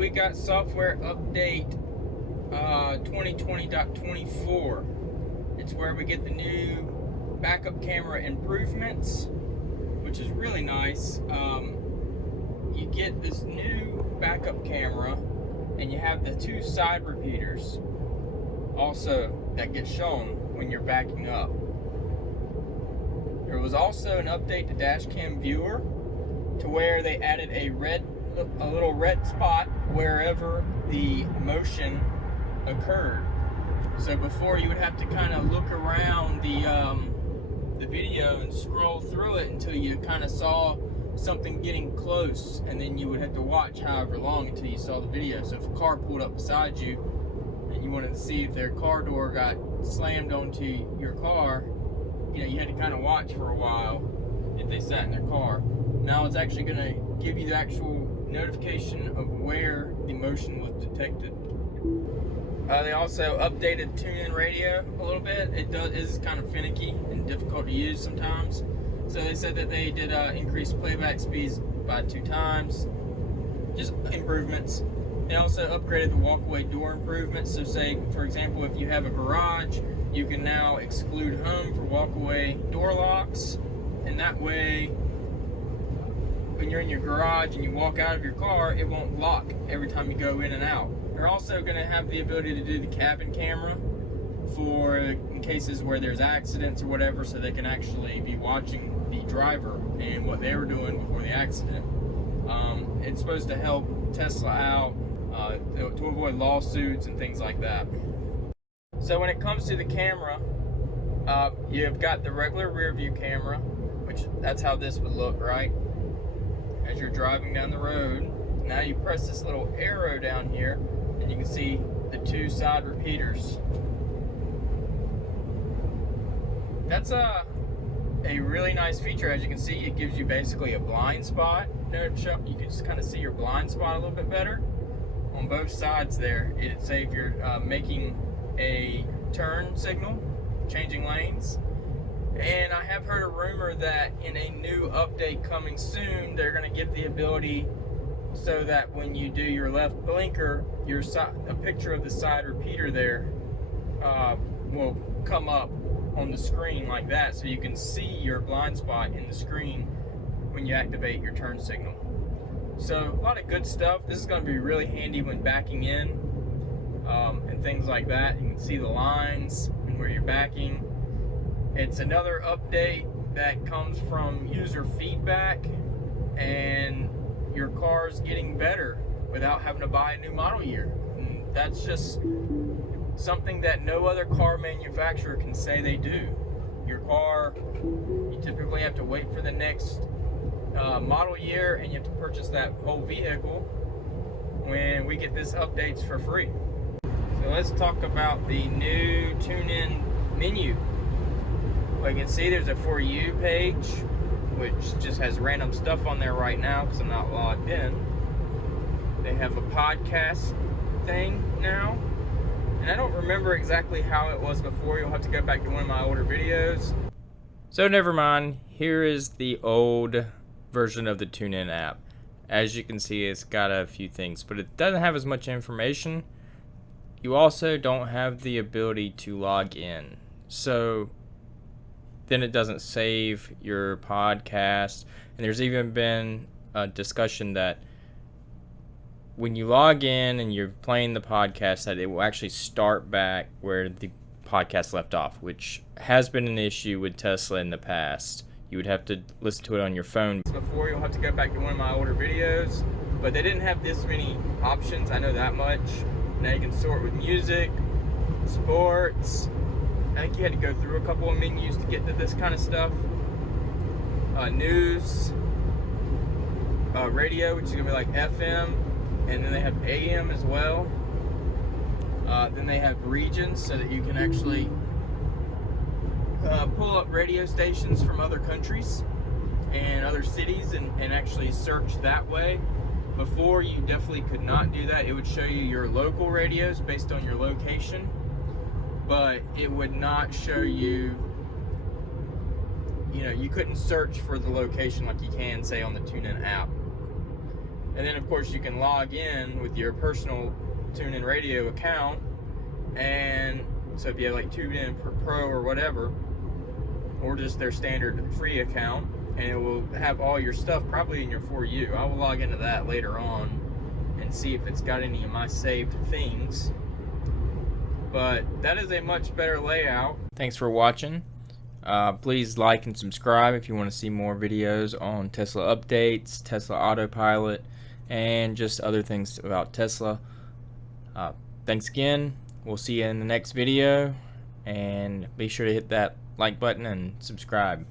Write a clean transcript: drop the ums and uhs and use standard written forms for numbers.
we got software update 2020.24. It's where we get the new backup camera improvements, which is really nice. You get this new backup camera, and you have the two side repeaters also that get shown when you're backing up. There was also an update to Dashcam Viewer to where they added a little red spot wherever the motion occurred. So before, you would have to kind of look around the video and scroll through it until you kind of saw something getting close, and then you would have to watch however long until you saw the video. So if a car pulled up beside you and you wanted to see if their car door got slammed onto your car, you had to kind of watch for a while if they sat in their car. Now it's actually going to give you the actual notification of where the motion was detected. They also updated tune-in radio a little bit. It is kind of finicky and difficult to use sometimes. So they said that they did increase playback speeds by 2 times. Just improvements. They also upgraded the walkaway door improvements. So say, for example, if you have a garage, you can now exclude home for walkaway door locks. And that way, when you're in your garage and you walk out of your car, it won't lock every time you go in and out. They're also going to have the ability to do the cabin camera for in cases where there's accidents or whatever, so they can actually be watching the driver and what they were doing before the accident. It's supposed to help Tesla out to avoid lawsuits and things like that. So when it comes to the camera, you've got the regular rear view camera, which that's how this would look, right? As you're driving down the road. Now you press this little arrow down here, and you can see the 2 side repeaters. That's a really nice feature. As you can see, it gives you basically a blind spot. You can just kind of see your blind spot a little bit better on both sides there. Say if you're making a turn signal, changing lanes. And I have heard a rumor that in a new update coming soon, they're going to give the ability so that when you do your left blinker, a picture of the side repeater there will come up on the screen like that, so you can see your blind spot in the screen when you activate your turn signal. So a lot of good stuff. This is going to be really handy when backing in and things like that. You can see the lines and where you're backing. It's another update that comes from user feedback, and your car's getting better without having to buy a new model year. And that's just something that no other car manufacturer can say they do. Your car, you typically have to wait for the next model year, and you have to purchase that whole vehicle when we get this updates for free. So let's talk about the new tune-in menu. Well, you can see there's a For You page, which just has random stuff on there right now because I'm not logged in. They have a podcast thing now. And I don't remember exactly how it was before. You'll have to go back to one of my older videos. So never mind. Here is the old version of the TuneIn app. As you can see, it's got a few things, but it doesn't have as much information. You also don't have the ability to log in. So then it doesn't save your podcast. And there's even been a discussion that when you log in and you're playing the podcast, that it will actually start back where the podcast left off, which has been an issue with Tesla in the past. You would have to listen to it on your phone. Before, you'll have to go back to one of my older videos, but they didn't have this many options, I know that much. Now you can sort with music, sports. I think you had to go through a couple of menus to get to this kind of stuff. News, radio, which is gonna be like FM, and then they have AM as well. Then they have regions, so that you can actually pull up radio stations from other countries and other cities and actually search that way. Before, you definitely could not do that. It would show you your local radios based on your location, but it would not show you, you couldn't search for the location like you can, say, on the TuneIn app. And then of course you can log in with your personal TuneIn Radio account, and so if you have like TuneIn Pro or whatever, or just their standard free account, and it will have all your stuff probably in your For You. I will log into that later on and see if it's got any of my saved things. But that is a much better layout. Thanks for watching. Please like and subscribe if you want to see more videos on Tesla updates, Tesla Autopilot, and just other things about Tesla. Thanks again. We'll see you in the next video, and be sure to hit that like button and subscribe.